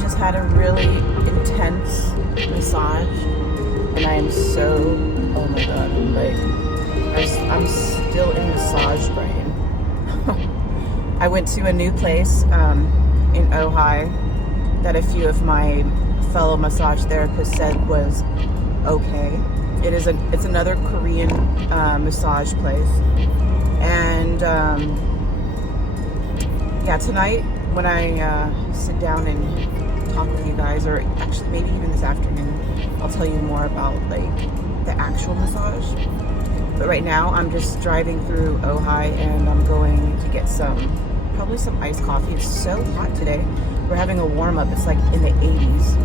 just had a really intense massage, and I am so, oh my god, like, I'm still in massage brain. I went to a new place in Ojai that a few of my fellow massage therapists said was okay. It's another Korean massage place, and yeah, tonight when I sit down and talk with you guys, or actually maybe even this afternoon, I'll tell you more about like the actual massage. But right now I'm just driving through Ojai, and I'm going to get probably some iced coffee. It's so hot today. We're having a warm up. It's like in the 80s.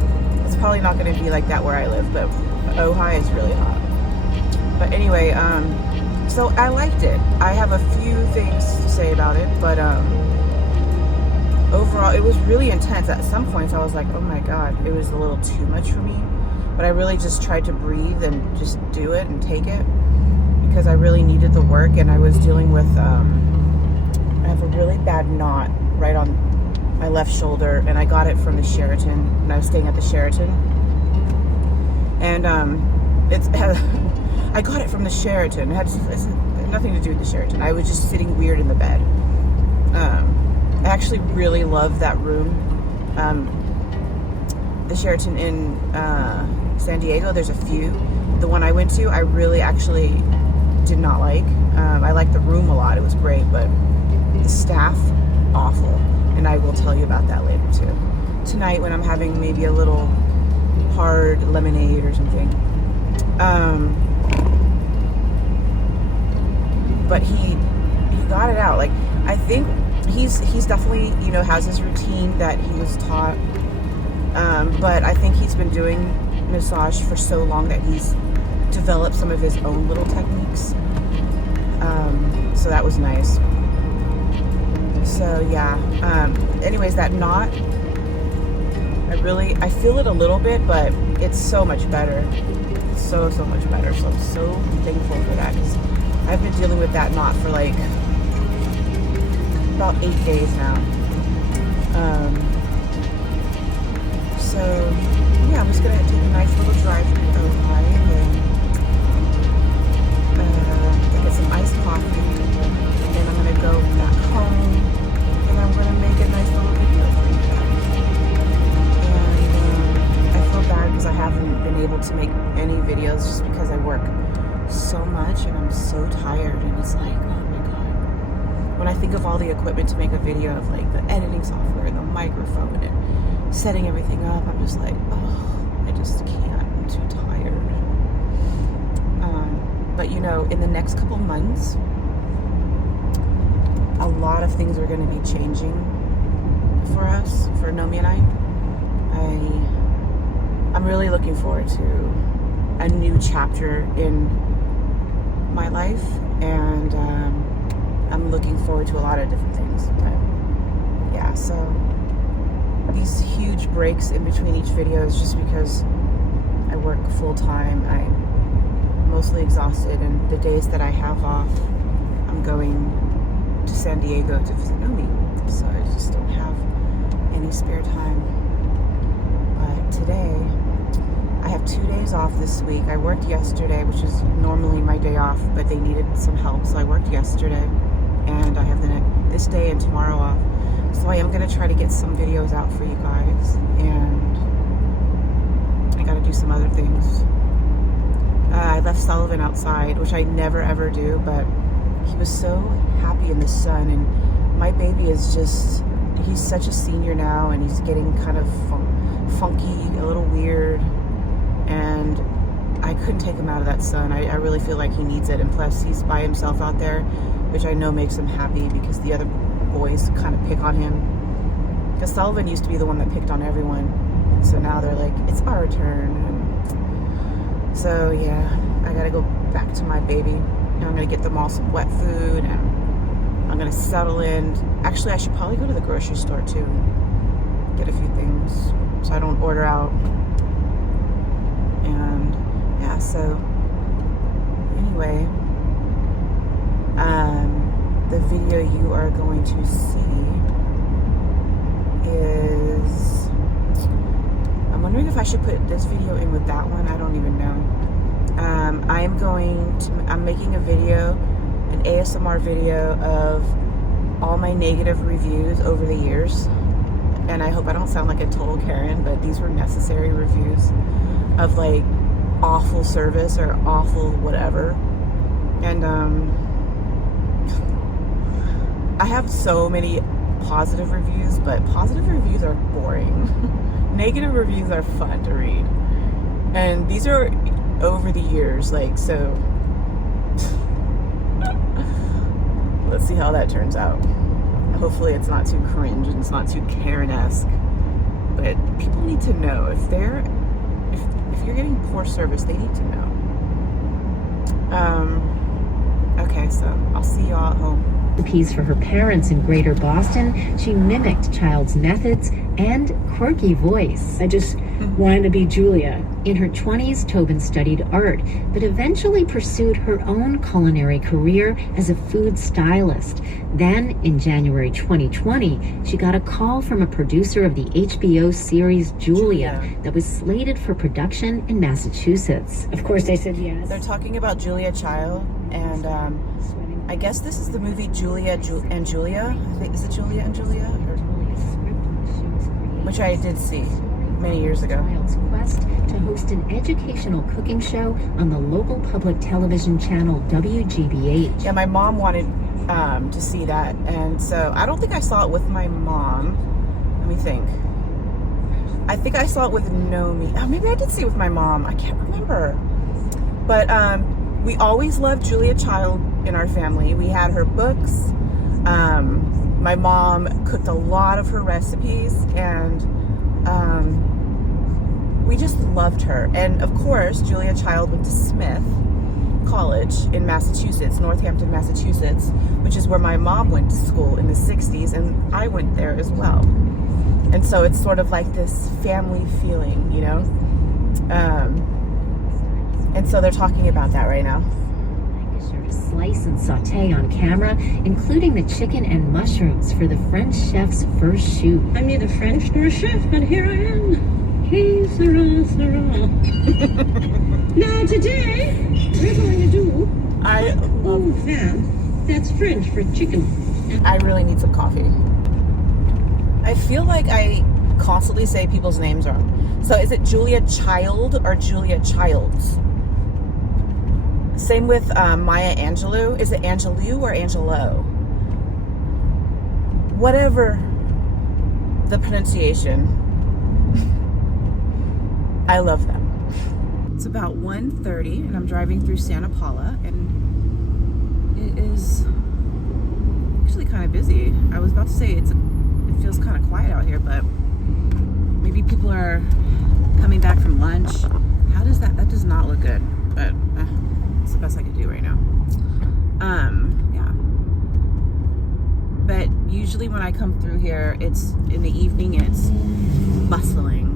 It's probably not going to be like that where I live, but Ojai is really hot. But anyway, so I liked it. I have a few things to say about it, but overall it was really intense. At some points I was like, oh my god, it was a little too much for me. But I really just tried to breathe and just do it and take it, because I really needed the work, and I was dealing with I have a really bad knot right on my left shoulder, and I got it from the Sheraton, and I was staying at the Sheraton, and I got it from the Sheraton. It's nothing to do with the Sheraton. I was just sitting weird in the bed. I actually really love that room. The Sheraton in San Diego, there's a few. The one I went to, I really actually did not like. I liked the room a lot. It was great, but the staff, awful. And I will tell you about that later too. Tonight when I'm having maybe a little hard lemonade or something. But he got it out. Like, I think he's definitely, you know, has his routine that he was taught. But I think he's been doing massage for so long that he's developed some of his own little techniques. So that was nice. So yeah. Anyways, that knot, I feel it a little bit, but it's so much better. So much better. So I'm so thankful for that, because I've been dealing with that knot for like about 8 days now. So yeah, I'm just gonna take a nice little drive through Ojai, and then get some iced coffee, and then I'm gonna go back home, and I'm gonna make a nice little video for you guys. And I feel bad because I haven't been able to make any videos just because I work so much and I'm so tired, and it's like, oh my god, when I think of all the equipment to make a video, of like the editing software and the microphone and setting everything up, I'm just like, oh, I just can't. I'm too tired. But you know, in the next couple months, a lot of things are going to be changing for us, for Nomi and I'm really looking forward to a new chapter in my life, and I'm looking forward to a lot of different things. But yeah, so these huge breaks in between each video is just because I work full time. I'm mostly exhausted, and the days that I have off, I'm going to San Diego to visit Nomi, so I just don't have any spare time. But today I have 2 days off this week. I worked yesterday, which is normally my day off, but they needed some help, so I worked yesterday, and I have this day and tomorrow off. So I am going to try to get some videos out for you guys, and I got to do some other things. I left Sullivan outside, which I never ever do, but he was so happy in the sun, and my baby is just, he's such a senior now, and he's getting kind of funky, a little weird, and I couldn't take him out of that sun. I really feel like he needs it, and plus he's by himself out there, which I know makes him happy, because the other boys kind of pick on him, because Sullivan used to be the one that picked on everyone, so now they're like, it's our turn. And so yeah, I gotta go back to my baby, and I'm gonna get them all some wet food, and I'm gonna settle in. Actually, I should probably go to the grocery store too, get a few things so I don't order out. And yeah, so anyway, the video you are going to see is I'm wondering if I should put this video in with that one. I don't even know. I'm making a video, an ASMR video of all my negative reviews over the years. And I hope I don't sound like a total Karen, but these were necessary reviews of like awful service or awful whatever. And I have so many positive reviews, but positive reviews are boring. Negative reviews are fun to read. And these are over the years, like, so let's see how that turns out. Hopefully it's not too cringe and it's not too Karen-esque. But people need to know if you're getting poor service, they need to know. Okay, so I'll see you all at home. Piece for her parents in Greater Boston, she mimicked Child's methods and quirky voice. I just wanted to be Julia. In her 20s, Tobin studied art, but eventually pursued her own culinary career as a food stylist. Then, in January 2020, she got a call from a producer of the HBO series Julia that was slated for production in Massachusetts. Of course, they said yes. They're talking about Julia Child, and I guess this is the movie Julia and Julia. I think, is it Julia and Julia? Which I did see many years ago. Child's quest to host an educational cooking show on the local public television channel WGBH. Yeah, my mom wanted to see that, and so I don't think I saw it with my mom. Let me think. I think I saw it with Nomi. Oh, maybe I did see it with my mom. I can't remember. But we always loved Julia Child in our family. We had her books. My mom cooked a lot of her recipes, and we just loved her. And of course, Julia Child went to Smith College in Massachusetts, Northampton, Massachusetts, which is where my mom went to school in the 60s, and I went there as well. And so it's sort of like this family feeling, you know? And so they're talking about that right now. To slice and saute on camera, including the chicken and mushrooms for the French chef's first shoot. I'm neither French nor a chef, but here I am. Hey, Sarah, Sarah. Now today, we're going to do au vin. That's French for chicken. I really need some coffee. I feel like I constantly say people's names wrong. So is it Julia Child or Julia Childs? Same with Maya Angelou. Is it Angelou or Angelo? Whatever the pronunciation. I love them. It's about 1:30 and I'm driving through Santa Paula, and it is actually kind of busy. I was about to say it feels kind of quiet out here, but maybe people are coming back from lunch. How does that does not look good, but it's the best I could do right now. Yeah. But usually when I come through here, it's in the evening, it's bustling.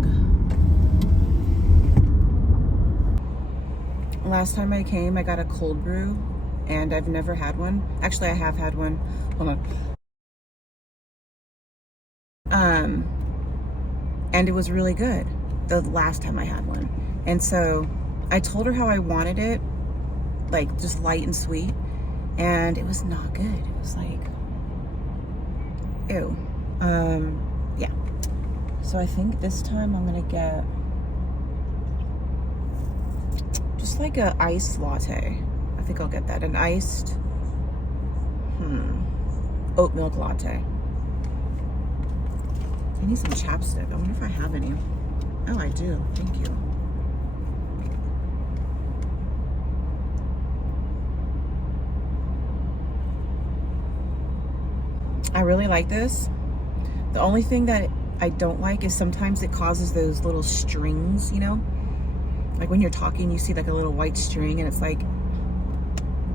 Last time I came, I got a cold brew, and I've never had one. Actually, I have had one. Hold on. And it was really good the last time I had one. And so I told her how I wanted it, like just light and sweet, and it was not good. It was like, ew. Yeah. So I think this time I'm gonna get just like a iced latte. I think I'll get that, an iced oat milk latte. I need some chapstick. I wonder if I have any. Oh, I do. Thank you. I really like this. The only thing that I don't like is sometimes it causes those little strings, you know? Like when you're talking, you see like a little white string, and it's like,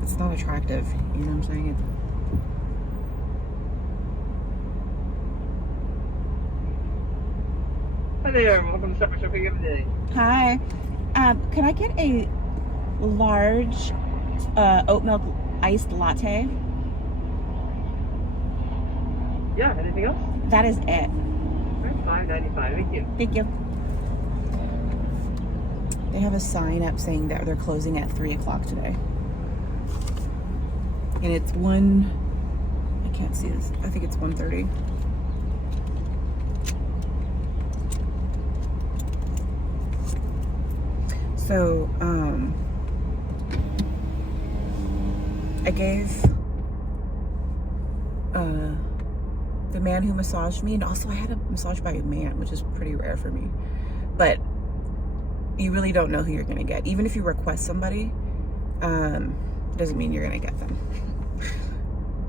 it's not attractive. You know what I'm saying? Hi there, welcome to Supper Shopping of the Day. Hi. Can I get a large oat milk iced latte? Yeah, anything else? That is it. $5.95, thank you. Thank you. They have a sign up saying that they're closing at 3 o'clock today. And it's I can't see this. I think it's 1:30. So, I gave the man who massaged me, and also I had a massage by a man, which is pretty rare for me. But you really don't know who you're gonna get. Even if you request somebody, doesn't mean you're gonna get them.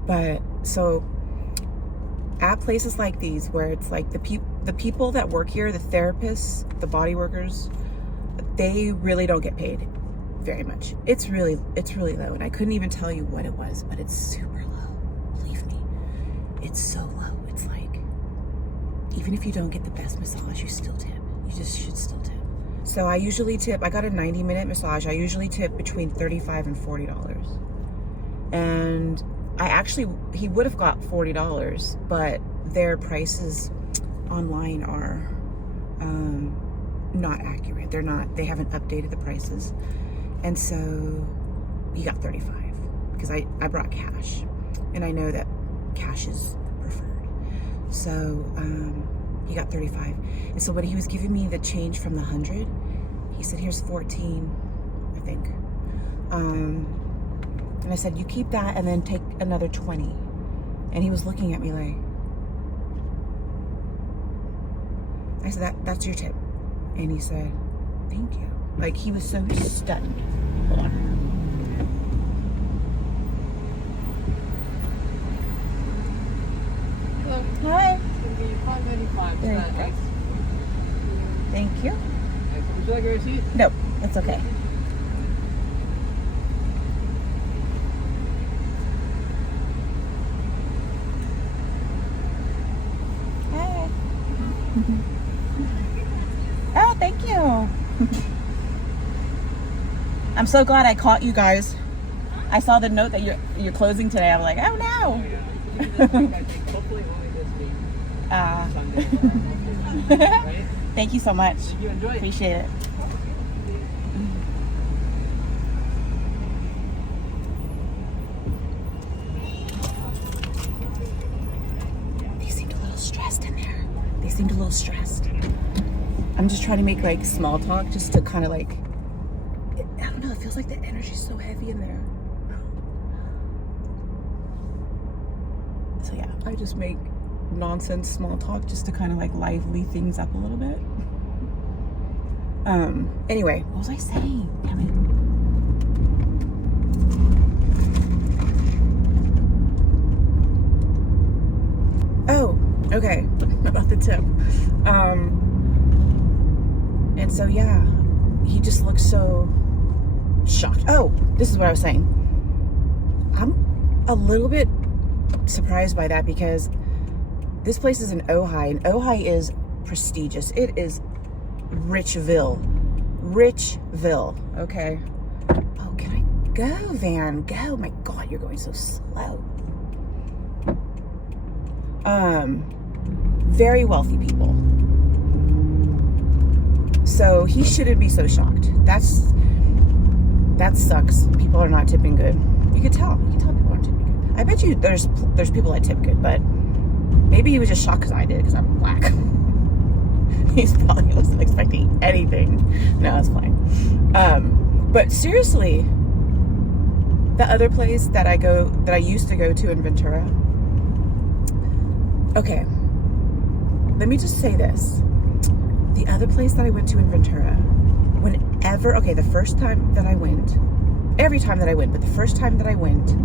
But so at places like these where it's like the people that work here, the therapists, the body workers, they really don't get paid very much. It's really low, and I couldn't even tell you what it was, but it's super low. Believe me, it's so low. It's like, even if you don't get the best massage, you still tip. You just should still tip. So I usually tip. I got a 90-minute massage. I usually tip between $35 and $40, and he would have got $40, but their prices online are not accurate. They haven't updated the prices. And so he got $35 because I brought cash, and I know that cash is preferred. So he got $35. And so when he was giving me the change from the 100, he said, here's 14, I think. And I said, you keep that and then take another 20. And he was looking at me like, I said, that's your tip. And he said, thank you. Like, he was so stunned. Hold on. Hello. Hi. It's going to be $5.95. There you go. Thank you. Would you like a receipt? No, it's okay. Hi. Oh, thank you. I'm so glad I caught you guys. I saw the note that you're closing today. I'm like, oh no. Oh, yeah. This week, I think. Hopefully only this week. Sunday. Right? Thank you so much. Did you enjoy it? Appreciate it. They seemed a little stressed in there. They seemed a little stressed. I'm just trying to make like small talk just to kind of like, I don't know, it feels like the energy's so heavy in there. So yeah, I just make nonsense small talk just to kind of like lively things up a little bit. Anyway, what was I saying? Damn it. Oh, okay. About the tip. And so yeah, he just looks so shocked. Oh, this is what I was saying. I'm a little bit surprised by that because this place is in Ojai, and Ojai is prestigious. It is Richville, okay? Oh, can I go, van? Go. My God, you're going so slow. Very wealthy people. So he shouldn't be so shocked. That sucks. People are not tipping good. You could tell. People aren't tipping good. I bet you there's people that tip good, but maybe he was just shocked because I did, because I'm black. He's probably wasn't expecting anything. No, it's fine. But seriously, the other place that I used to go to in Ventura. Okay, let me just say this. The other place that I went to in Ventura, the first time that I went, every time that I went, but the first time that I went,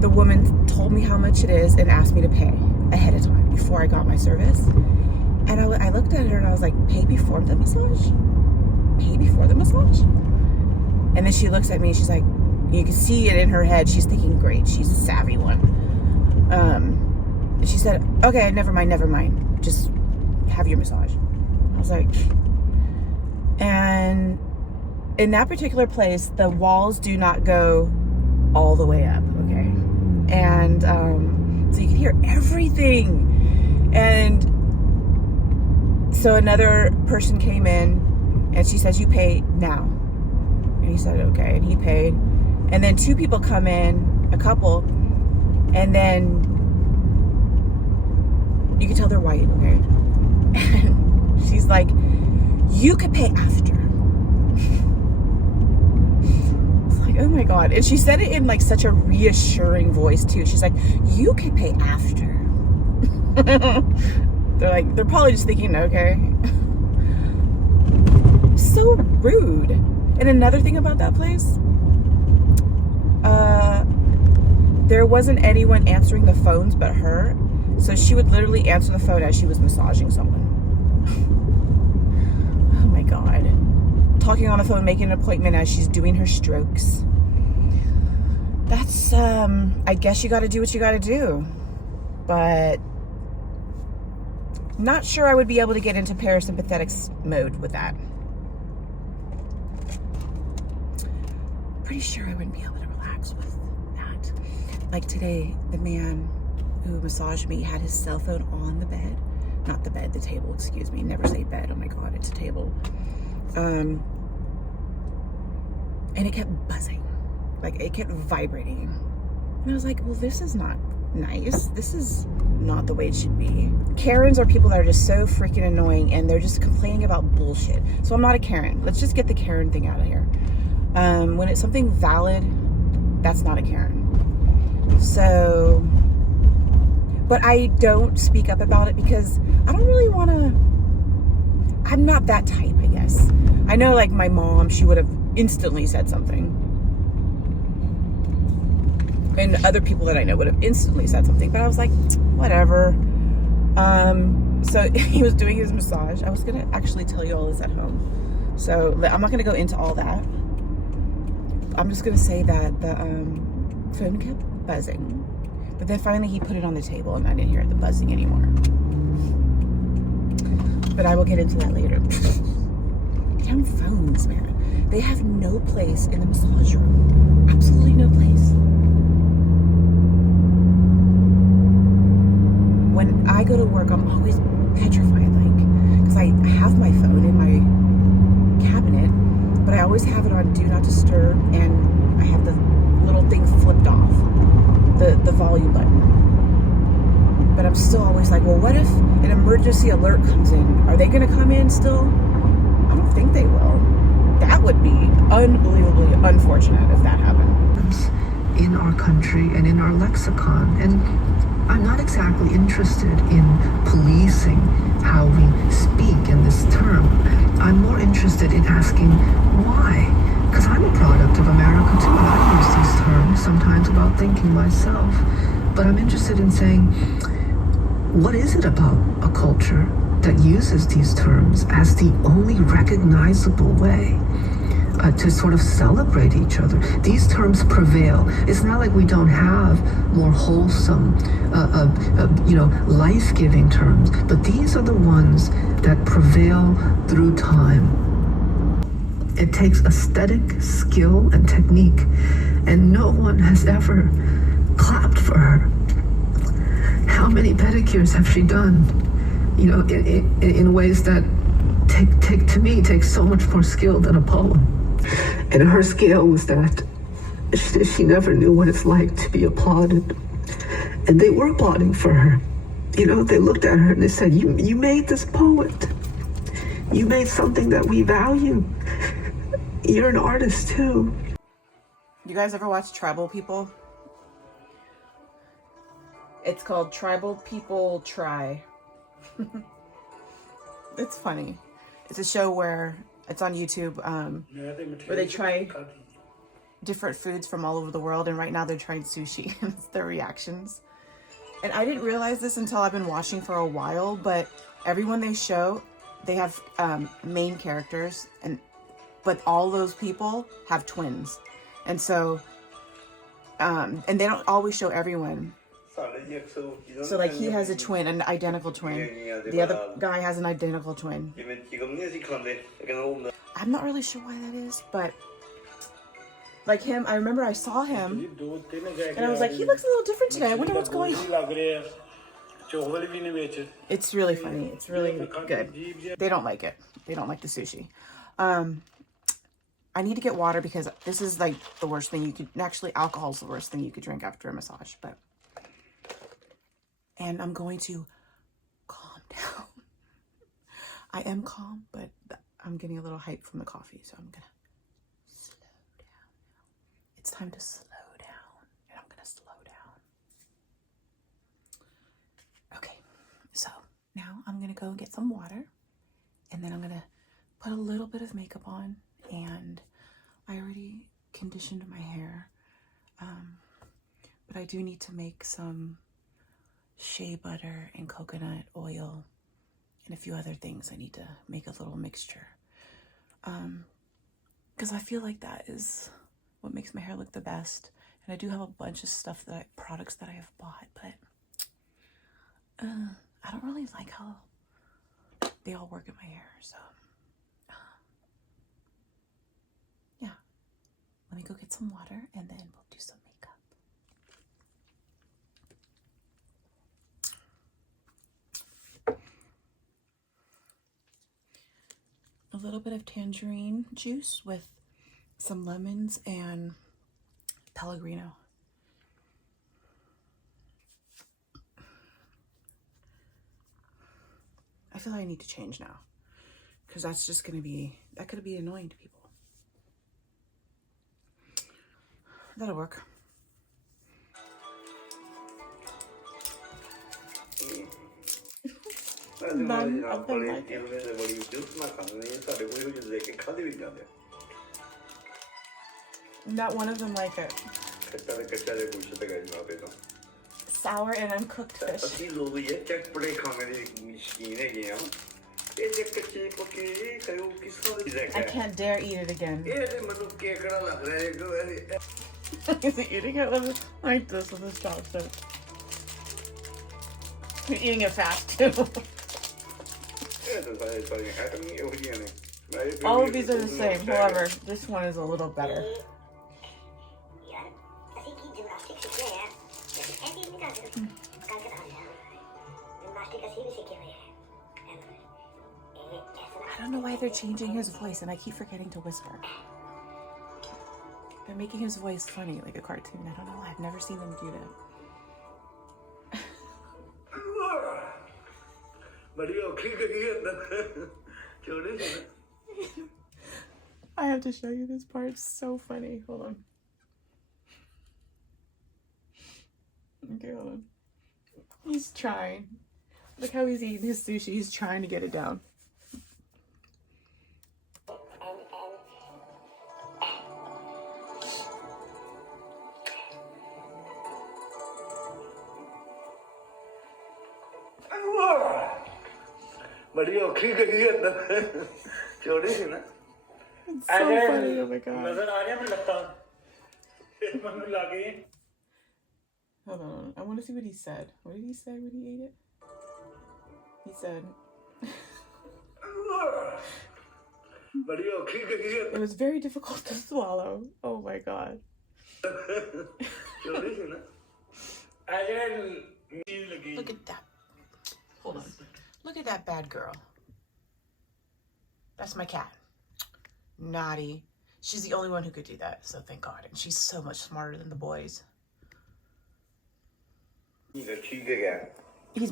the woman told me how much it is and asked me to pay ahead of time before I got my service. And I looked at her and I was like, pay before the massage? Pay before the massage? And then she looks at me and she's like, you can see it in her head. She's thinking, great, she's a savvy one. And she said, okay, never mind. Just have your massage. I was like, and in that particular place, the walls do not go all the way up, okay? And so you can hear everything. And so another person came in And she says, you pay now. And he said, okay. And he paid. And then 2 people come in, a couple, and then you can tell they're white, okay? And she's like, you could pay after. It's like, oh my God. And she said it in like such a reassuring voice too. She's like, you could pay after. They're probably just thinking, okay. So rude. And another thing about that place, there wasn't anyone answering the phones but her. So she would literally answer the phone as she was massaging someone. Oh my God. Talking on the phone, making an appointment as she's doing her strokes. That's, I guess you got to do what you got to do. But not sure I would be able to get into parasympathetic mode with that. Pretty sure I wouldn't be able to relax with that. Like today, the man who massaged me had his cell phone on the bed. Not the bed, the table, excuse me. Never say bed, oh my God, it's a table. And it kept buzzing. Like it kept vibrating. And I was like, well, this is not nice. This is not the way it should be. Karens are people that are just so freaking annoying and they're just complaining about bullshit. So I'm not a Karen. Let's just get the Karen thing out of here. When it's something valid, that's not a Karen. So, but I don't speak up about it because I don't really want to, I'm not that type, I guess. I know like my mom, she would have instantly said something. And other people that I know would have instantly said something, but I was like, whatever. So he was doing his massage. I was gonna actually tell you all this at home. So I'm not gonna go into all that. I'm just gonna say that the phone kept buzzing. But then finally he put it on the table and I didn't hear the buzzing anymore. But I will get into that later. Damn phones, man. They have no place in the massage room. Absolutely no place. When I go to work, I'm always petrified, like, because I have my phone in my cabinet, but I always have it on Do Not Disturb, and I have the little thing flipped off, the volume button. But I'm still always like, well, what if an emergency alert comes in? Are they going to come in still? I don't think they will. That would be unbelievably unfortunate if that happened. In our country and in our lexicon, and I'm not exactly interested in policing how we speak in this term. I'm more interested in asking why. Because I'm a product of America too, and I use these terms sometimes without thinking myself. But I'm interested in saying, what is it about a culture that uses these terms as the only recognizable way to sort of celebrate each other? These terms prevail. It's not like we don't have more wholesome, life-giving terms, but these are the ones that prevail through time. It takes aesthetic skill and technique, and no one has ever clapped for her. How many pedicures have she done? In ways that take so much more skill than a poem. And her scale was that she never knew what it's like to be applauded. And they were applauding for her. They looked at her and they said, you made this poet. You made something that we value. You're an artist too. You guys ever watch Tribal People? It's called Tribal People Try. It's funny. It's a show where it's on YouTube, where they try different foods from all over the world, and right now they're trying sushi, and it's their reactions. And I didn't realize this until I've been watching for a while, but everyone they show, they have main characters, but all those people have twins. And so, and they don't always show everyone. So like he has a twin, an identical twin. The other guy has an identical twin. I'm not really sure why that is, but like him, I remember I saw him and I was like, he looks a little different today. I wonder what's going on. It's really funny. It's really good. They don't like it. They don't like the sushi. I need to get water because this is like the worst thing you could, actually alcohol is the worst thing you could drink after a massage, and I'm going to calm down. I am calm, but I'm getting a little hype from the coffee, so I'm gonna slow down. It's time to slow down, and I'm gonna slow down. Okay, so now I'm gonna go get some water, and then I'm gonna put a little bit of makeup on, and I already conditioned my hair, but I do need to make some shea butter and coconut oil and a few other things. I need to make a little mixture, because I feel like that is what makes my hair look the best. And I do have a bunch of stuff products that I have bought, but I don't really like how they all work in my hair, so yeah. Let me go get some water and then we'll do some makeup. A little bit of tangerine juice with some lemons and Pellegrino. I feel like I need to change now, because that's just gonna be, that could be annoying to people. That'll work. None of them like it. Not one of them like it. Sour and uncooked fish. I can't dare eat it again. Is he eating it like this with his chopstick? You're eating it fast too. All of these are the same. However, this one is a little better. I don't know why they're changing his voice, and I keep forgetting to whisper. They're making his voice funny, like a cartoon. I don't know why. I've never seen them do that. I have to show you this part. It's so funny. Hold on. Okay, hold on. He's trying. Look how he's eating his sushi. He's trying to get it down. It's so funny, oh my god. Hold on, I want to see what he said. What did he say when he ate it? He said, it was very difficult to swallow. Oh my god. Look at that. Hold on. Look at that bad girl. That's my cat. Naughty. She's the only one who could do that, so thank God. And she's so much smarter than the boys. He's my favorite. I'm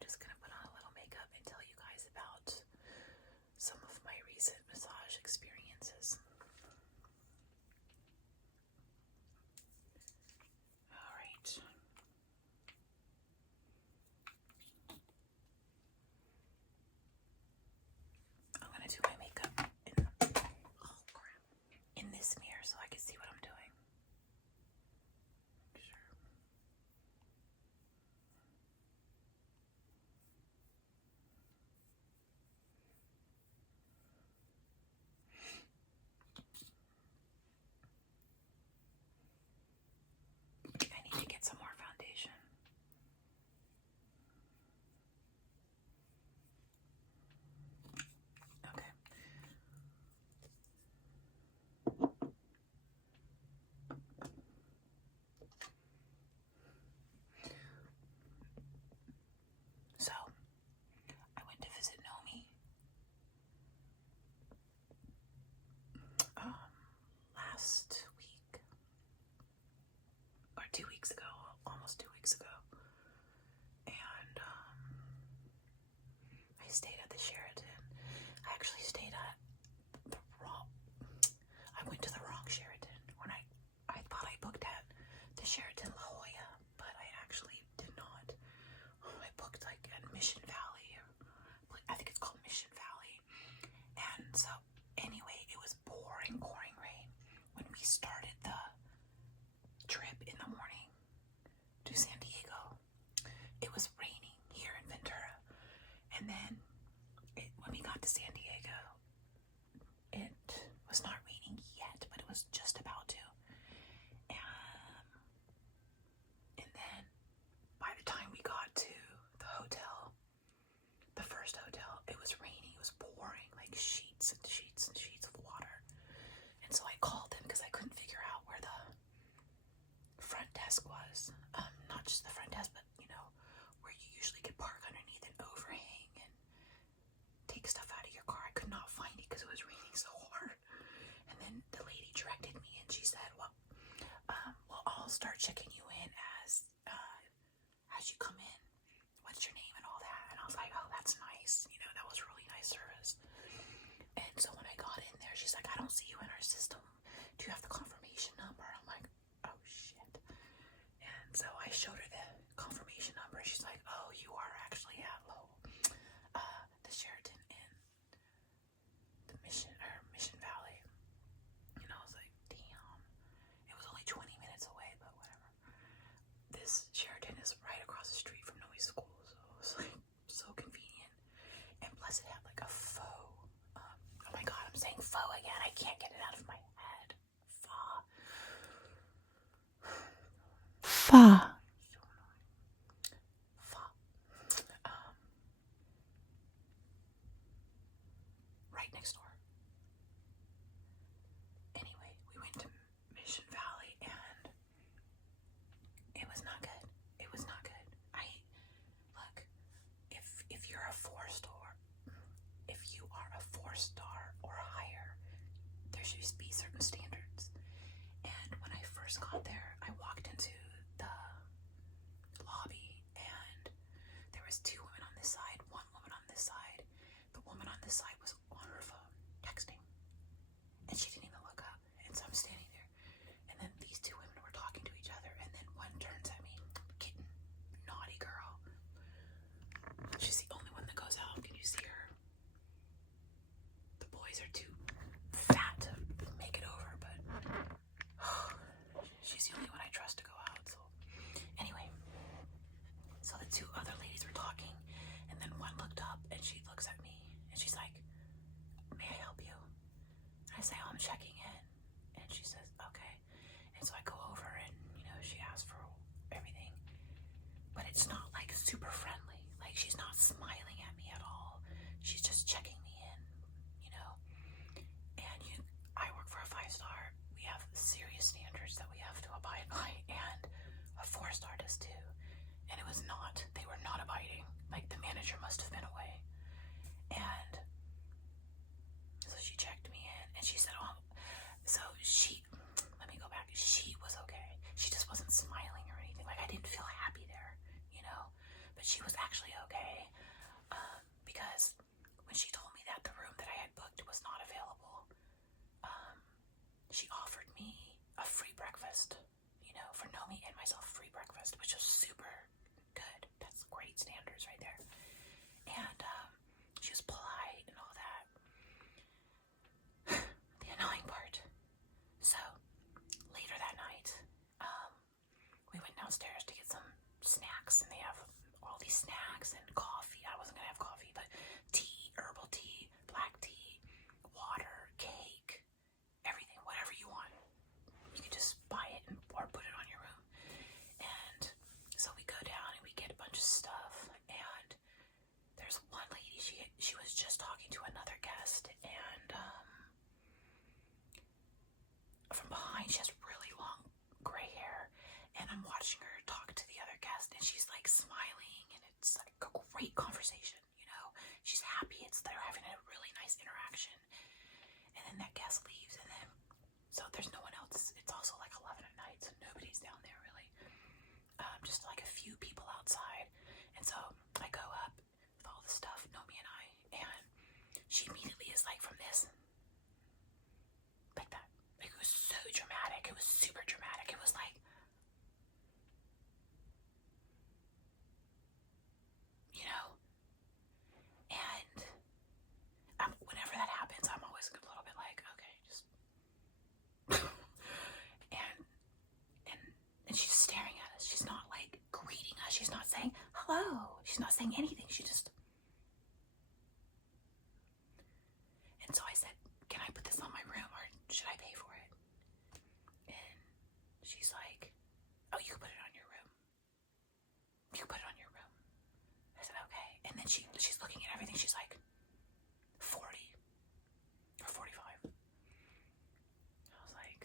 just gonna put on a little makeup and tell you guys about some of my recent massage experiences. All right. I'm gonna do my makeup in this mirror so I can see what I'm doing. Sure. usually could park underneath an overhang and take stuff out of your car. I could not find it because it was raining so hard. And then the lady directed me, and she said, well, I'll start checking you in as you come in. What's your name and all that? And I was like, oh, that's nice. You know, that was really nice service. And so when I got in there, she's like, I don't see you in our system. Do you have the confirmation number? I'm like, oh shit. And so I showed her the confirmation number. She's like, oh, you are actually at the Sheraton in the Mission Valley. And I was like, damn. It was only 20 minutes away, but whatever. This Sheraton is right across the street from Noe's school, so it was like so convenient. And plus it had like a faux, oh my god, I'm saying faux again, I can't get it out of my head. Right next door. Anyway, we went to Mission Valley and it was not good. It was not good. Look, if you're a 4-star, if you are a 4-star or higher, there should be certain standards. And when I first got there, I walked into the lobby and there was 2 women on this side, 1 woman on this side. The woman on this side was on her phone texting, and she didn't even look up. And so I'm standing there, and then these 2 women were talking to each other, and then one turns at me, kitten, naughty girl. She's the only one that goes out. Can you see her? The boys are too fat to make it over, but she's the only one I trust to go out. So anyway, so the 2 other ladies were talking, and then one looked up and she looks at me and she's like, may I help you? And I say, oh, I'm checking in. And she says, okay. And so I go over and, you know, she asks for everything, but it's not like super friendly. Like, she's not smiling at me at all. She's just checking me in, you know. And I work for a 5-star. We have serious standards that we have to abide by, and a 4-star does too. And it was not, they were not abiding. Like, the manager must have been away. And so she checked me in and she said, oh, let me go back. She was okay. She just wasn't smiling or anything. Like, I didn't feel happy there, you know, but she was actually okay. Because when she told me that the room that I had booked was not available, she offered me a free breakfast, you know, for Nomi and myself, free breakfast, which was super good. That's great standards right there. And she was polite and all that. The annoying part. So later that night, we went downstairs to get some snacks, and they have all these snacks and coffee. I wasn't gonna have coffee, but tea, herbal tea, black tea, water, cake, everything, whatever you want. You can just buy it or put it on your room. And so we go down and we get a bunch of stuff, and there's one lady, she was just talking to another guest, and from behind she has really long gray hair, and I'm watching her talk to the other guest, and she's like smiling, and it's like a great conversation, you know. She's happy, they're having a really nice interaction. And then that guest leaves, and then so there's no one else. It's also like 11 at night, so nobody's down there really. Just like a few people outside. And so I go up with all the stuff, Nomi and I, and she immediately is like, from this, like that. Like, it was so dramatic. It was super dramatic. It was like, you know. And whenever that happens, I'm always a little bit like, okay, just and she's staring at us. She's not like greeting us. She's not saying hello. She's not saying anything. She just. And so I said, can I put this on my room, or should I pay for it? And she's like, oh, you can put it on your room. You can put it on your room. I said, okay. And then she's looking at everything. She's like, 40 or 45. I was like,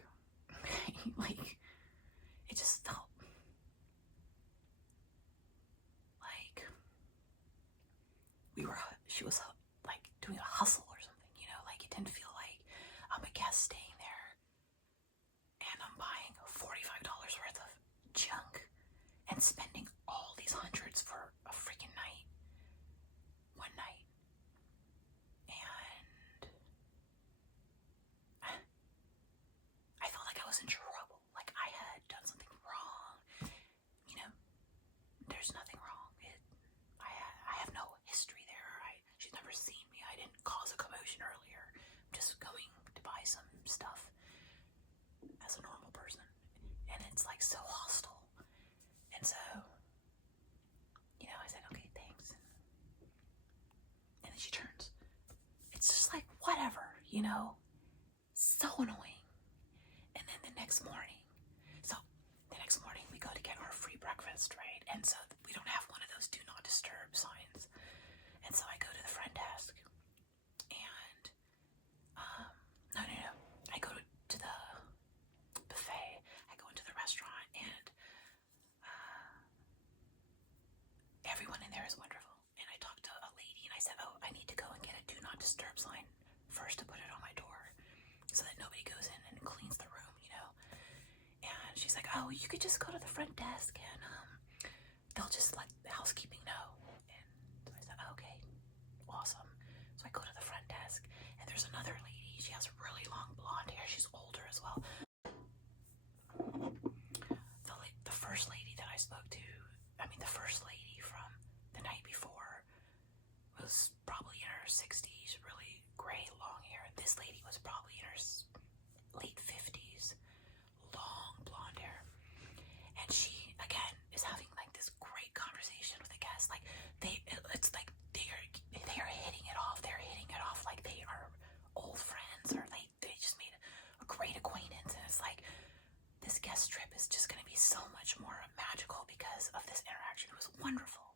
okay. Like, it just felt like she was like doing a hustle or something, you know, like it didn't feel like I'm a guest staying there and I'm buying $45 worth of junk and spending all these hundreds for a freaking night, one night. And I felt like I was in trouble, like I had done something wrong. You know, there's nothing wrong. I have no history there. She's never seen me. I didn't cause a commotion earlier. I'm just going to buy some stuff as a normal person. And it's like so hostile. And so, you know, I said, okay, thanks. And then she turns. It's just like, whatever, you know, so annoying. And then the next morning we go to get our free breakfast, right? And so we don't have one of those do not disturb signs. And so I go to the front desk and, no. I go to the buffet. I go into the restaurant and everyone in there is wonderful. And I talked to a lady and I said, oh, I need to go and get a do not disturb sign first to put it on my door so that nobody goes in and cleans the room, you know? And she's like, oh, you could just go to the front desk and they'll just let the housekeeping know. And so I said, okay, awesome. So I go to the front desk and there's another lady. She has really long blonde hair. She's older as well. The first lady that I spoke to, the first lady from the night before was probably in her 60s, really gray, long hair. This lady was probably in her late 50s, long blonde hair. And she, again, is having like this great conversation with the guests. Like it's like they are hitting it off. They're hitting it off like they are old friends, or they just made a great acquaintance. And it's like this guest trip is just going to be so much more magical because of this interaction. It was wonderful.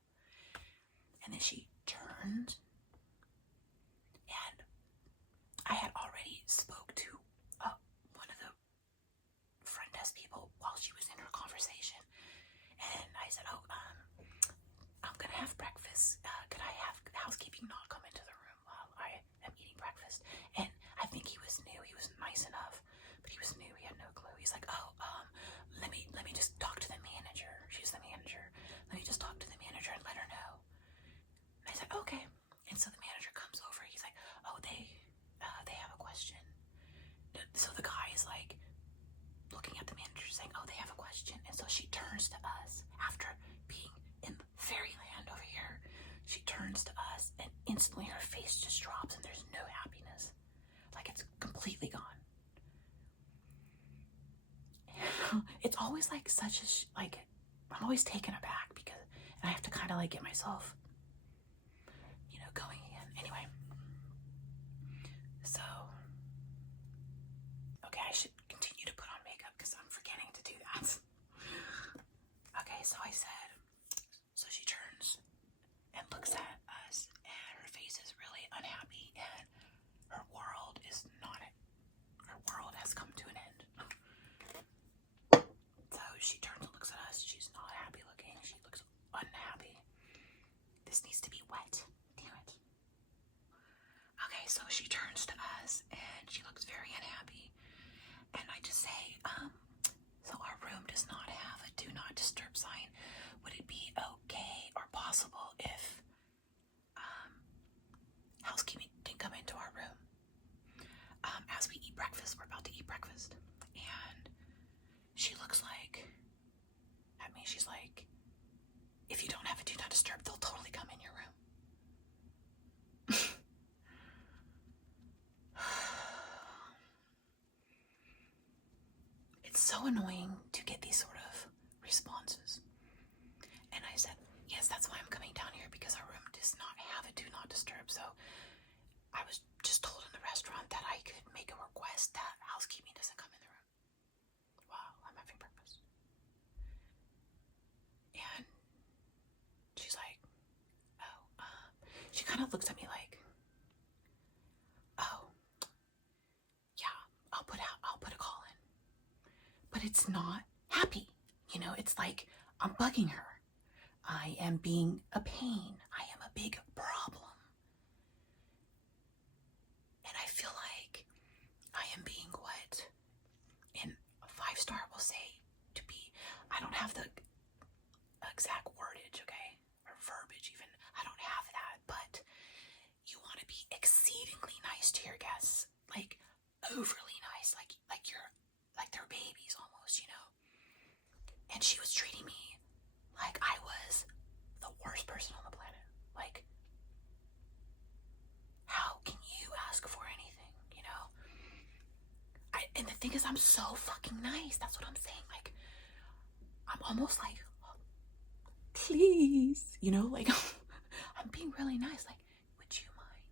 And then she turned, and I had already spoke to one of the front desk people while she was in her conversation. And I said, oh, I'm going to have breakfast. Could I have housekeeping not come into the room while I am eating breakfast? And I think he was new. He was nice enough, but he was new. He had no clue. He's like, oh, let me just talk to the manager. She's the manager. Let me just talk to the manager and let her know. And I said, okay. And so the manager comes over. He's like, oh, they have a question. So the guy is like looking at the manager saying, oh, they have a question. And so she turns to us after being in fairyland over here. She turns to us and instantly her face just drops and there's no happiness. Like it's completely gone. It's always like I'm always taken aback because I have to kind of like get myself, you know, going again. Anyway, so, okay, I should continue to put on makeup because I'm forgetting to do that. Okay, so I said, so she turns and looks at us and her face is really unhappy and her world has come to an end. So she turns and looks at us. She's not happy looking. She looks unhappy. This needs to be wet. Damn it. Okay, so she turns to us and she looks very unhappy. And I just say, so our room does not have a do not disturb sign. Would it be okay or possible if housekeeping didn't come into our room? As we eat breakfast, we're about to eat breakfast. And she looks like, at me, she's like, if you don't have a do not disturb, they'll totally come in your room. It's so annoying to get these sort of responses. And I said, yes, that's why I'm coming down here, because our room does not have a do not disturb. So I was just told in the restaurant that I could make a request that housekeeping doesn't come in the room while I'm having breakfast. And she's like, oh, she kind of looks at me like, oh, yeah, I'll put a call in. But it's not happy. You know, it's like I'm bugging her. I am being a pain. I am a big problem. am being what in a 5-star will say to be. I don't have the exact wordage, okay, or verbiage even. I don't have that, but you want to be exceedingly nice to your guests, like overly nice, like they're babies almost, you know. And she was treating me like I was the worst person on the planet. Like, how can you ask for anything, you know? And the thing is, I'm so fucking nice. That's what I'm saying. Like, I'm almost like, please, you know, like I'm being really nice. Like, would you mind?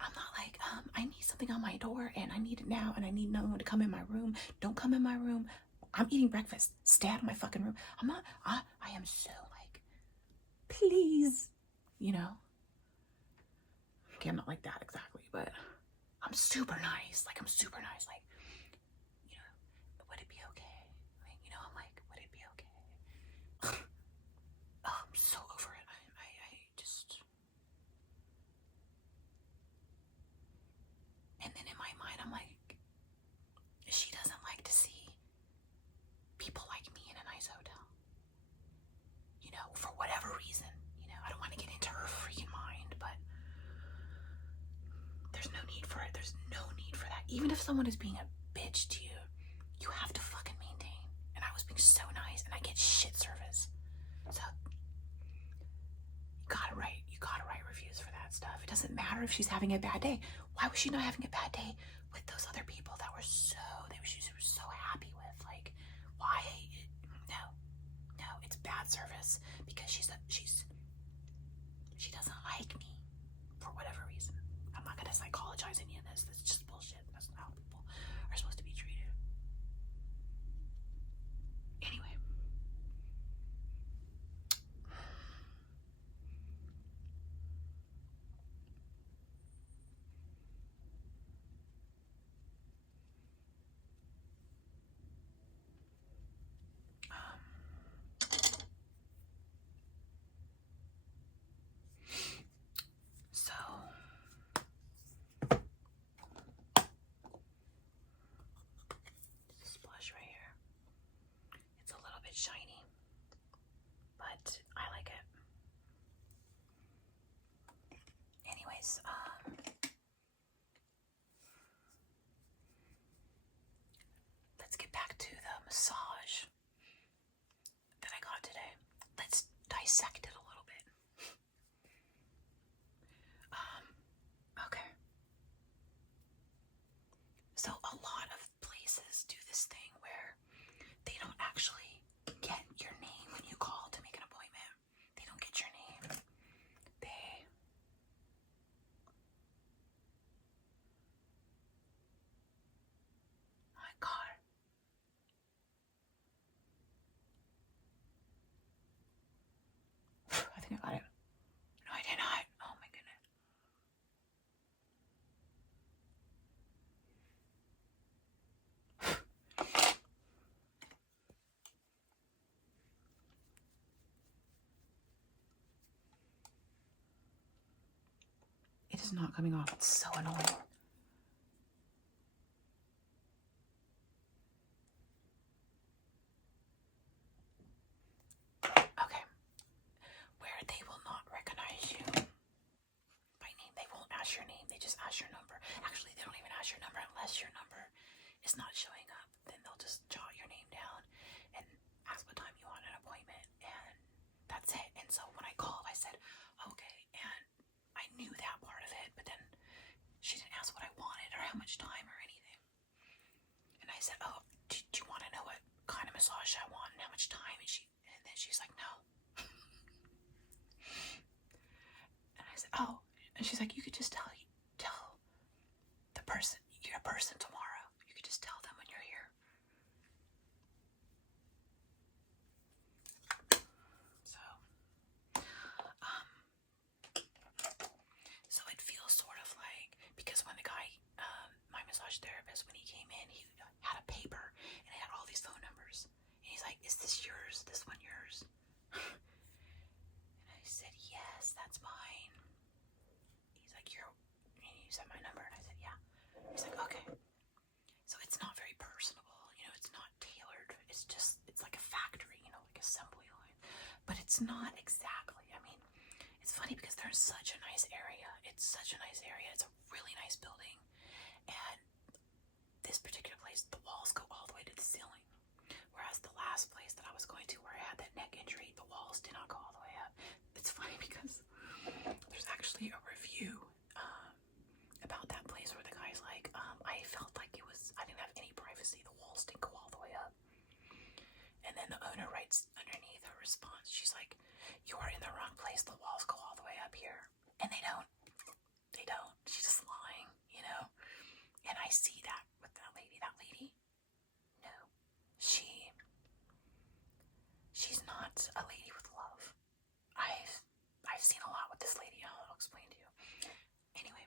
I'm not like, I need something on my door and I need it now and I need no one to come in my room. Don't come in my room. I'm eating breakfast. Stay out of my fucking room. I'm not, I am so like, please, you know? Okay, I'm not like that exactly, but I'm super nice. Like, I'm super nice. Like, you know, would it be okay? Like, you know, I'm like, would it be okay? Oh, I'm so over it. I just... And then in my mind, I'm like, she doesn't like to see people like me in a nice hotel. You know, for whatever reason. You know, I don't want to get into her freaking mind, but there's no need for it. There's no need for that. Even if someone is being a bitch to you, you have to fucking maintain. And I was being so nice, and I get shit service. So you gotta write reviews for that stuff. It doesn't matter if she's having a bad day. Why was she not having a bad day with those other people that were she was so happy with? Like, why? No, it's bad service because she doesn't like me for whatever reason. I'm not gonna psychologize any of this. That's just bullshit. That's not how people are supposed to be treated. Anyway. So this blush right here. It's a little bit shiny, but I like it. Anyways, let's get back to the massage that I got today. Let's dissect it a little bit. Okay. So a lot of places do this thing where they don't actually get your name when you call to make an appointment. They don't get your name. Oh my God. I think I got it. No, I did not. Oh my goodness. It is not coming off. It's so annoying. Okay. Where they will not recognize you by name. They won't ask your name. They just ask your number. Actually, they don't even ask your number unless your number is not showing up. Then they'll just jot your name down and ask what time you want an appointment. And that's it. And so when I called, I said, okay. And I knew that part of it, but then she didn't ask what I wanted or how much time or anything. And I said, oh, do you want to know what kind of massage I want and how much time? And then she's like, no. And I said, oh. And she's like, you could just tell the person, your person tomorrow. You could just tell them when you're here. So it feels sort of like, because when the guy, my massage therapist, when he came in, he had a paper and it had all these phone numbers. And he's like, is this yours? This one yours? And I said, yes, that's mine. He's like, and he said my number. And I said, yeah. He's like, it's not exactly. I mean, it's funny because they're in such a nice area. It's such a nice area. It's a really nice building. And this particular place, the walls go all the way to the ceiling. Whereas the last place that I was going to, where I had that neck injury, the walls did not go all the way up. It's funny because there's actually a review about that place where the guy's like, I felt like I didn't have any privacy. The walls didn't go all the way up. And then the owner writes underneath her response, she's like, you are in the wrong place. The walls go all the way up here. And they don't. They don't. She's just lying, you know? And I see that with that lady. That lady, no. She's not a lady with love. I've seen a lot with this lady. I'll explain to you. Anyway.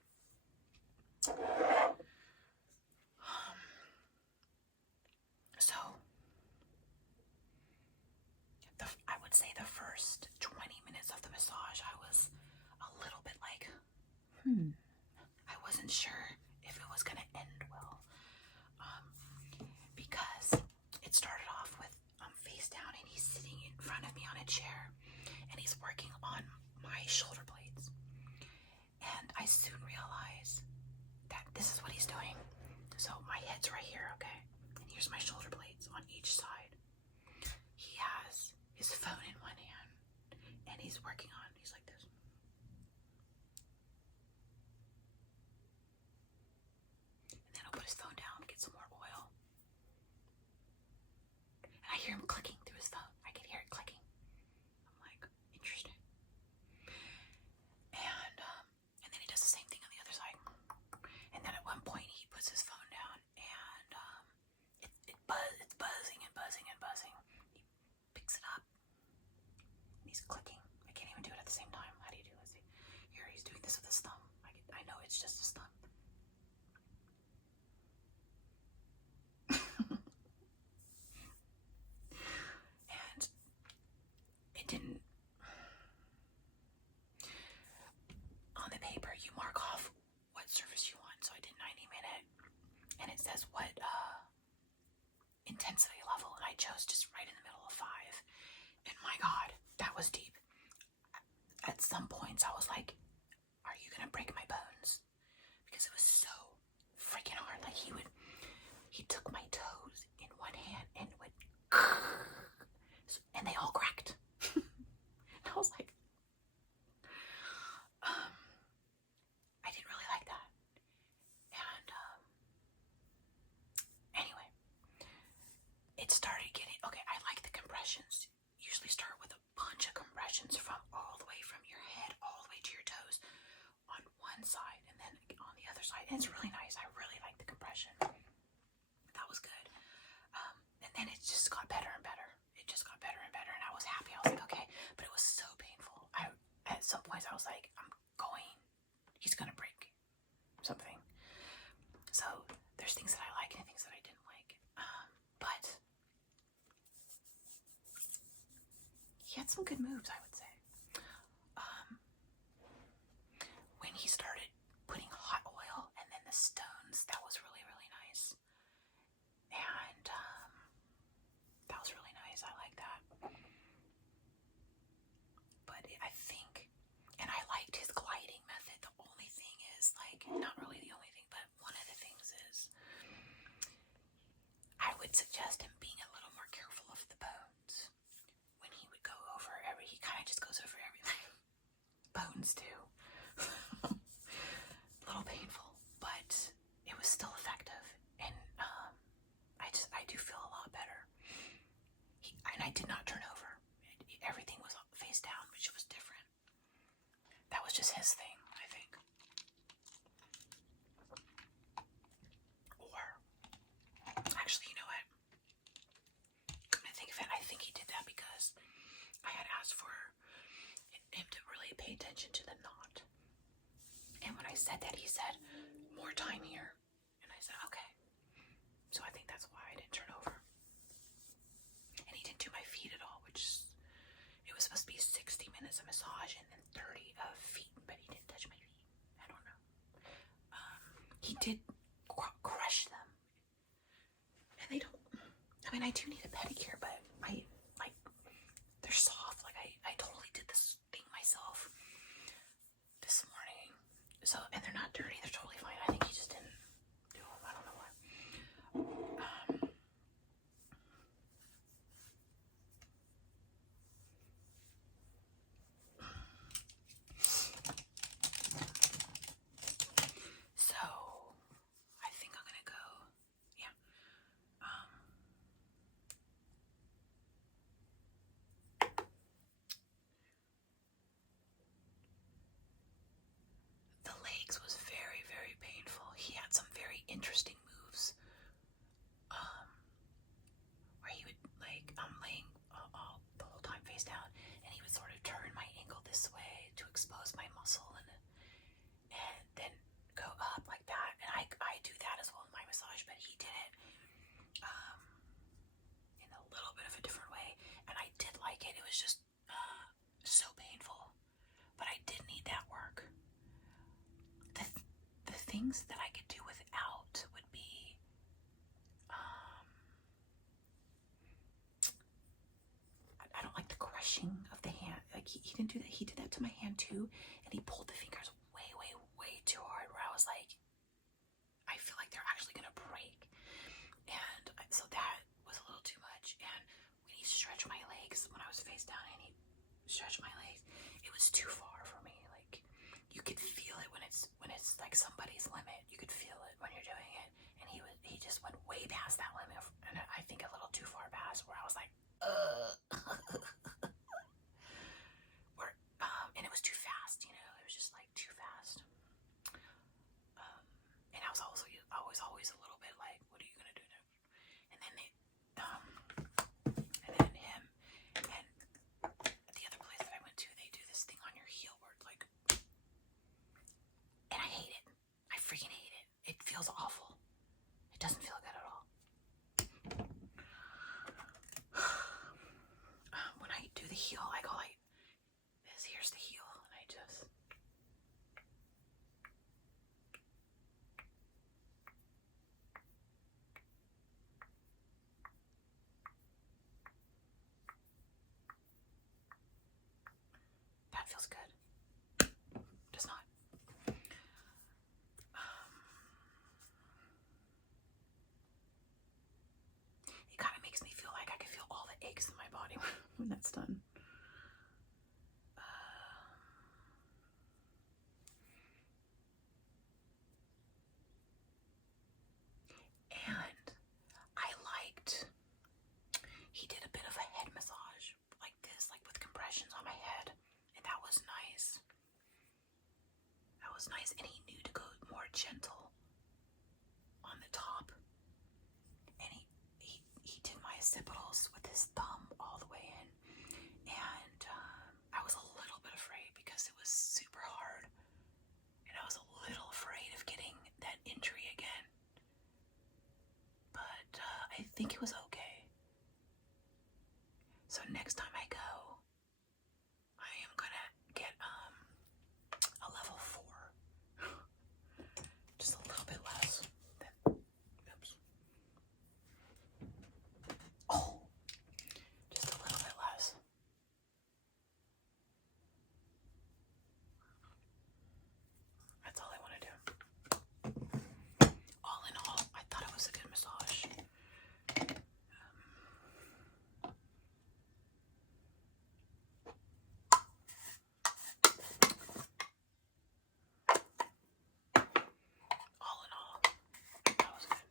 So I would say the first 20 minutes of the massage, I was a little bit like, I wasn't sure if it was going to end well. Because it started off with face down, and he's sitting in front of me on a chair, and he's working on my shoulder blades. And I soon realized that this is what he's doing. So my head's right here, okay? And here's my shoulder blades on each side. He has his phone in one hand, and he's working on, he's like this. And then he'll put his phone down, get some more oil. And I hear him clicking through his phone. I can hear it clicking. I'm like, interesting. And then he does the same thing on the other side. And then at one point he puts his phone down, and it's buzzing and buzzing and buzzing. He picks it up. He's clicking. I can't even do it at the same time. How do you do it? See, here he's doing this with his thumb. I know it's just his thumb. And it didn't. On the paper, you mark off what service you want. So I did 90-minute, and it says what intensity level, and I chose just right in the middle of 5. And my God, that was deep. At some points, I was like, "Are you gonna break my bones?" Because it was so freaking hard. Like he took my toes in one hand and would, and they all cracked. And I was like, I didn't really like that. And anyway, it started getting, okay, I like the compressions. Usually start with a bunch of compressions from all the way from your head all the way to your toes on one side, and then on the other side. And it's really nice. I really like the compression. That was good. And then it just got better and better. It just got better and better, and I was happy. I was like, okay, but it was so painful. At some points I was like, he's gonna break something. So there's things that I like and things that I didn't like. But he had some good moves, I would say. When he started putting hot oil and then the stones, that was really, really nice. And that was really nice. I like that. But I think, and I liked his gliding method. The only thing is, like, not really the only thing, but one of the things is, I would suggest him being a little more careful of the bones. When he would go over he kind of just goes over everything. Bones too. A little painful, but it was still effective. And I do feel a lot better. And I did not turn over. Everything was face down, which was different. That was just his thing, I think. Or, actually, you know what? Come to think of it, I think he did that because I had asked for him to really pay attention to the knot. And when I said that, he said, more time here. And I said, okay. So I think that's why I didn't turn over. And he didn't do my feet at all, which it was supposed to be 60 minutes of massage and then 30 of feet, but he didn't touch my feet. I don't know. He did crush them. And they don't, I mean, I do need a pedicure, but they're soft. Like I So, and they're not dirty, they're totally fine. I think he just didn't do them. I don't know why. So, I think I'm gonna go, yeah. The legs was very, very painful. He had some very interesting moves. Where he would, like, I'm laying all the whole time face down, and he would sort of turn my ankle this way to expose my muscle, and then go up like that. And I do that as well in my massage, but he did it in a little bit of a different way, and I did like it. It was just so painful, but I did need that work. The things that I could do without would be I don't like the crushing of the hand. Like he didn't do that. He did that to my hand too, and he pulled the fingers way, way, way too hard. Where I was like, I feel like they're actually gonna break, and so that was a little too much. And when he stretched my legs, when I was face down, and he stretched my legs, it was too far for me. Like you could feel it when it's like somebody's limit. You could feel it when you're doing it, and he just went way past that limit, and I think a little too far past. Where I was like, and it was too fast, you know. It was just like too fast. And I was always a little bit like, what are you gonna do now? And then and then him, and at the other place that I went to, they do this thing on your heel where it's like, and I hate it. I freaking hate it. It feels awful. It doesn't feel good at all. When I do the heel, I go like this. Here's the heel, and I just. That feels good. Does not. It kind of makes me feel like I can feel all the aches in my body when that's done. And I liked, he did a bit of a head massage like this, like with compressions on my head, and that was nice. That was nice, and he knew to go more gentle on the top, and he did my occipitals with his thumb all the way in, and I was a little bit afraid because it was super hard, and I was a little afraid of getting that injury again, but I think it was okay. So next time I go, I am gonna get a level 4. Just a little bit less than, oops. Oh, just a little bit less. That's all I want to do. All in all, I thought it was a good massage. All in all, that was good.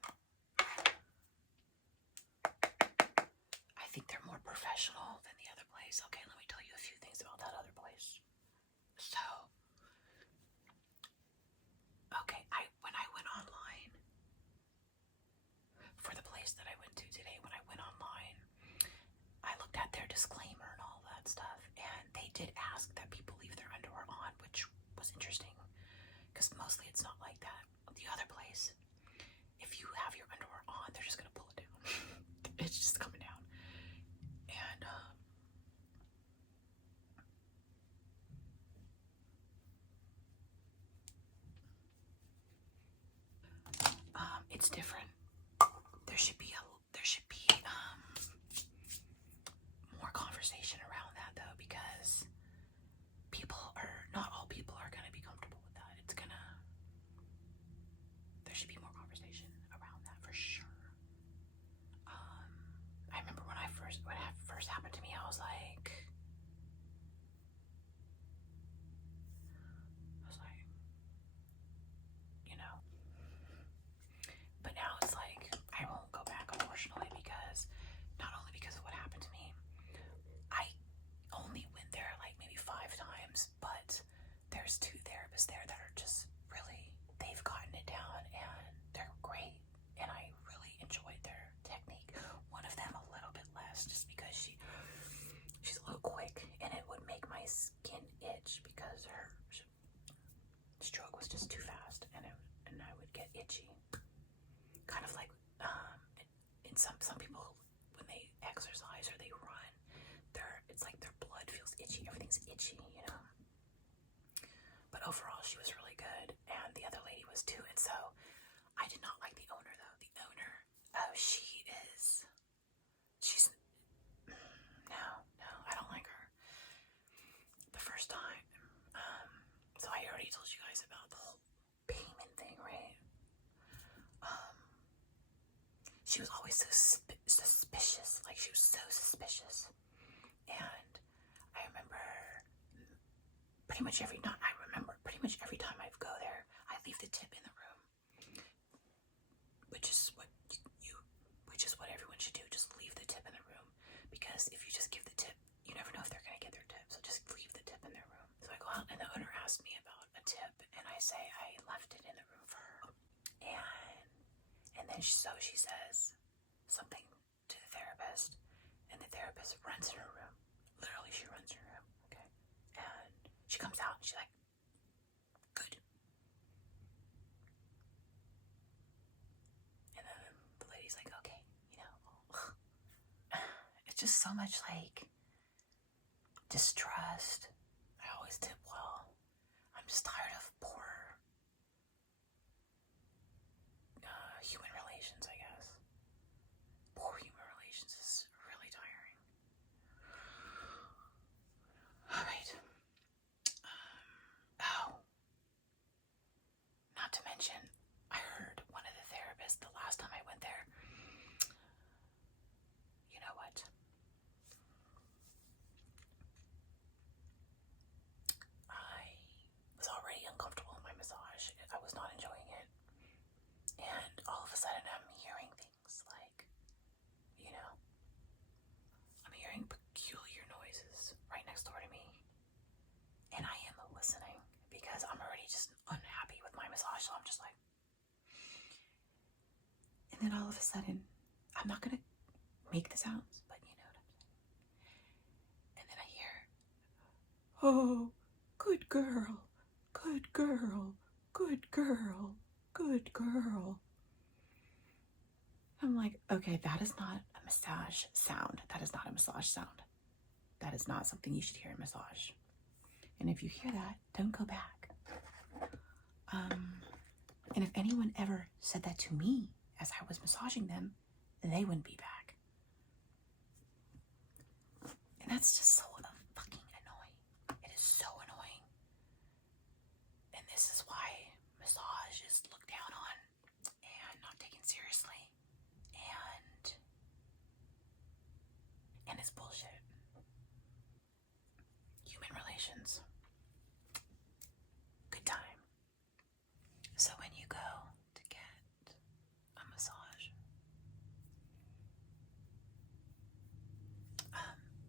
I think they're more professional than the other place. Okay, let me tell you a few things about that other place. So, okay, when I went online for the place that I went to today, when I went online, I looked at their disclaimer and all that stuff, and they did ask that people leave their underwear on, which was interesting, because mostly it's not like that. The other place, if you have your underwear on, they're just gonna pull it down. It's just coming down. And it's different. There should be more conversation around that, though, because not all people are gonna be comfortable with that. It's gonna there's 2 therapists there that are just really, they've gotten it down and they're great. And I really enjoyed their technique. One of them a little bit less, just because she's a little quick, and it would make my skin itch because her stroke was just too fast, and I would get itchy. Kind of like in some people, when they exercise or they run, it's like their blood feels itchy. Everything's itchy, you know. But overall, she was really good, and the other lady was too. And so I did not like the owner, though. The owner, she's no, I don't like her. The first time, so I already told you guys about the whole payment thing, right? She was always so suspicious. Like, she was so suspicious. And I remember pretty much every time I go there, I leave the tip in the room, which is what everyone should do. Just leave the tip in the room, because if you just give the tip, you never know if they're gonna get their tip. So just leave the tip in their room. So I go out, and the owner asked me about a tip, and I say I left it in the room for her, and then she says something to the therapist, and the therapist runs in her room. Literally, she runs in her room. Okay, and she comes out, and she's like, "Good." And then the lady's like, "Okay, you know." It's just so much like distrust. I always tip well. I'm just tired of poor human relations, I guess. Poor human relations is really tiring. All right. Not to mention, I heard one of the therapists the last time I went there. You know what? I was already uncomfortable in my massage. I was not enjoying it. And all of a sudden, I'm hearing things like, you know, I'm hearing peculiar noises right next door to me. And I am listening, because I'm already just unhappy with my massage. So I'm just like, and then all of a sudden, I'm not going to make the sounds, but you know what I'm saying. And then I hear, "Oh, good girl, good girl, good girl, good girl." I'm like, okay, that is not a massage sound. That is not a massage sound. That is not something you should hear in massage. And if you hear that, don't go back. And if anyone ever said that to me as I was massaging them, they wouldn't be back. And that's just so fucking annoying. It is so annoying. And this is why massage is looked down on and not taken seriously. And it's bullshit. Human relations. Good time. So when you go to get a massage,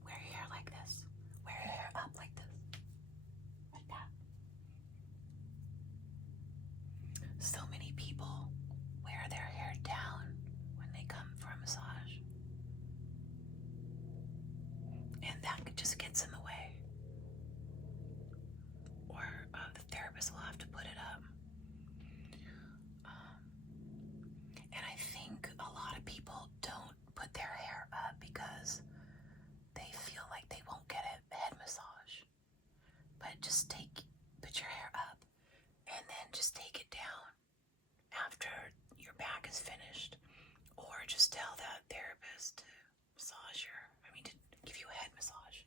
wear your hair like this. Wear your hair up like this. Like that. So many people wear their hair down when they come for a massage. And that just gets in the way. Or the therapist will have to put it up. And I think a lot of people don't put their hair up because they feel like they won't get a head massage. But just put your hair up, and then just take it down after your back is finished. Or just tell that therapist to to give you a head massage.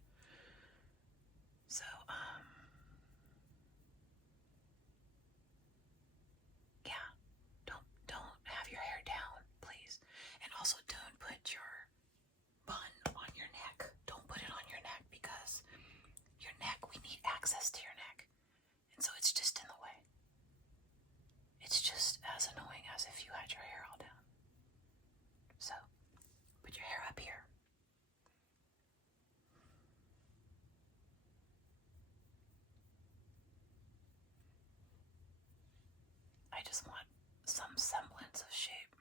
just want some semblance of shape.